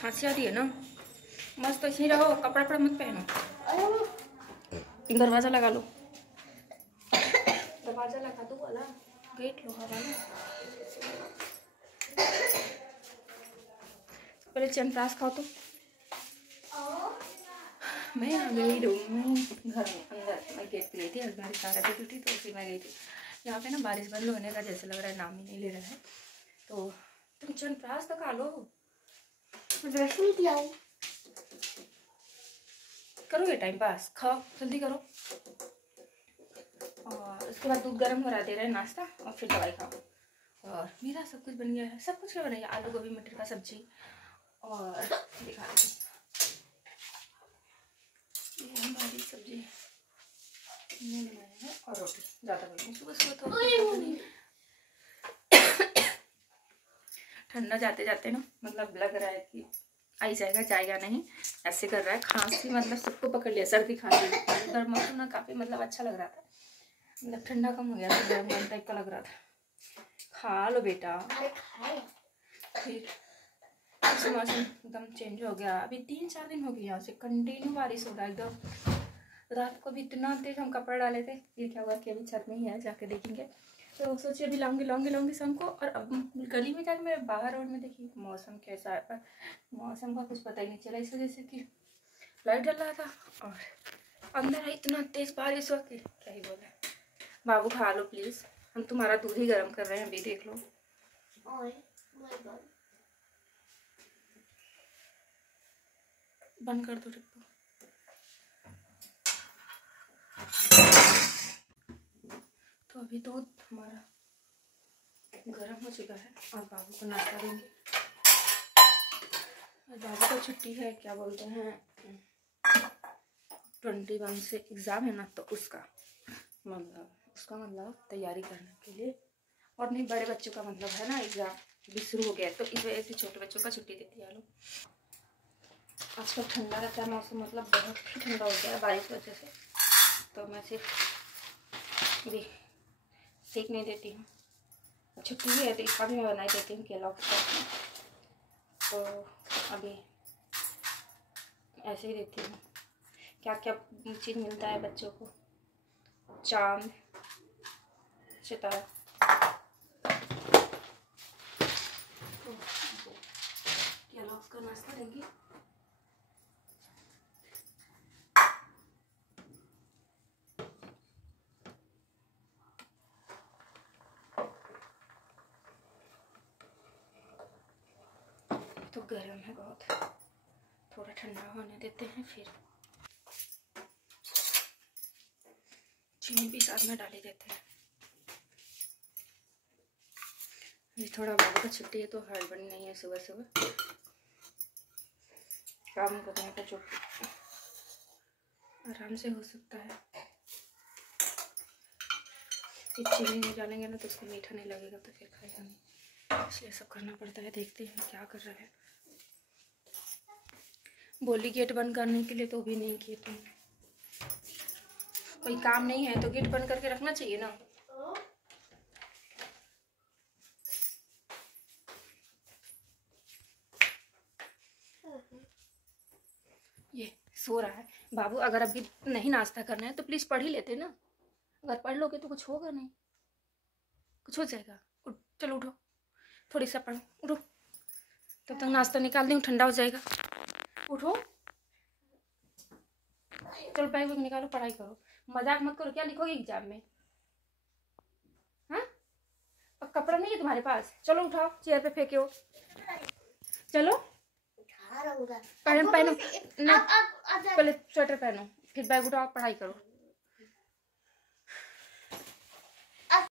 खांसी आती है ना, मस्त ऐसे ही रहो, कपड़ा वपड़ा मत पहनो, दरवाजा लगा लो, दरवाजा लगा दो वाला, गेट लो हवा लो। पहले च्यवनप्राश खाओ तो। मैं आ गई रूम में, घर में अंदर। मैं गेट पे गई थी, आज बारिश आ रही थी तो उसी में गई थी। यहाँ पे ना बारिश बंद होने का जैसे लग रहा है नाम ही नहीं ले रहा है, तो तुम च्यवनप्राश तो खा लो। ब्रश नहीं किया करोगे टाइम पास, खाओ जल्दी करो। और उसके बाद दूध गर्म करा दे रहे हैं नाश्ता, और फिर दवाई खाओ। और मेरा सब कुछ बन गया है। सब कुछ क्या बनाया, आलू गोभी मटर का सब्जी, और दिखा रही ये हमारी सब्जी मैंने बनाया है, और रोटी ज़्यादा बनी। सुबह सुबह तो ठंडा जाते जाते ना मतलब लग रहा है कि आई जाएगा नहीं, ऐसे कर रहा है। खांसी मतलब सबको पकड़ लिया, सर्दी खांसी। गर्म मौसम ना काफ़ी मतलब अच्छा लग रहा था, मतलब ठंडा कम हो गया था, गर्म गर्म टाइप का लग रहा था। खा लो बेटा। फिर मौसम एकदम चेंज हो गया। अभी 3-4 दिन हो गए यहाँ से कंटिन्यू बारिश हो रहा है एकदम। रात को भी इतना तेज हम कपड़े डाले थे, फिर क्या हुआ कि अभी छत में ही है, जाके देखेंगे। तो सोचिए अभी लाऊंगी शाम को। और अब गली में जाके मेरे बाहर रोड में देखिए मौसम कैसा है, पर मौसम का कुछ पता ही नहीं चला, इस वजह से कि लाइट जल रहा था और अंदर इतना तेज बारिश हुआ कि क्या ही बोले। बाबू खा लो प्लीज, हम तुम्हारा दूध ही गर्म कर रहे हैं, अभी देख लो। बंद कर दो डिब्बा। तो अभी दूध हमारा गर्म हो चुका है और बाबू को नाश्ता देंगे। और बाबू को छुट्टी है, क्या बोलते हैं 21 से एग्ज़ाम है ना, तो उसका मतलब तैयारी करने के लिए। और नहीं, बड़े बच्चों का मतलब है ना एग्ज़ाम भी शुरू हो गया है, तो इस वजह से छोटे बच्चों का छुट्टी देती है लोग। आजकल ठंडा रहता है मौसम, मतलब बहुत ही ठंडा हो गया है बारिश की वजह से। तो मैं सिर्फ भी सीख नहीं देती हूँ, छुट्टी भी है तो इसका भी मैं बना ही देती हूँ केला के साथ। तो अभी ऐसे ही देती हूँ। क्या क्या चीज़ मिलता है बच्चों को, चांद सितारा। तो केला उसका नाश्ता देंगे। तो गर्म है बहुत, थोड़ा ठंडा होने देते हैं, फिर चीनी भी साथ में डाली देते हैं। ये थोड़ा बाबू का छुट्टी है तो हड़बड़ी नहीं है, सुबह सुबह काम करने का जो आराम से हो सकता है। चीनी नहीं डालेंगे ना तो उसको मीठा नहीं लगेगा, तो फिर खाएगा नहीं, इसलिए सब करना पड़ता है। देखते हैं क्या कर रहा है। बोली गेट बंद करने के लिए, तो भी नहीं किए। तुम कोई काम नहीं है तो गेट बंद करके रखना चाहिए ना। ये सो रहा है बाबू। अगर अभी नहीं नाश्ता करना है तो प्लीज पढ़ ही लेते ना। अगर पढ़ लोगे तो कुछ होगा नहीं, कुछ हो जाएगा। चलो उठो, थोड़ी सा पढ़ो, उठो। तब तक नाश्ता निकाल दूँ, ठंडा हो जाएगा। उठो, चलो बैग निकालो, पढ़ाई करो। मजाक मत करो। क्या लिखोगे एग्जाम में? हाँ, अब कपड़ा नहीं है तुम्हारे पास? चलो उठाओ, चेयर पे फेंके हो। चलो पहनो ना, पहले स्वेटर पहनो, फिर बैग उठाओ, पढ़ाई करो।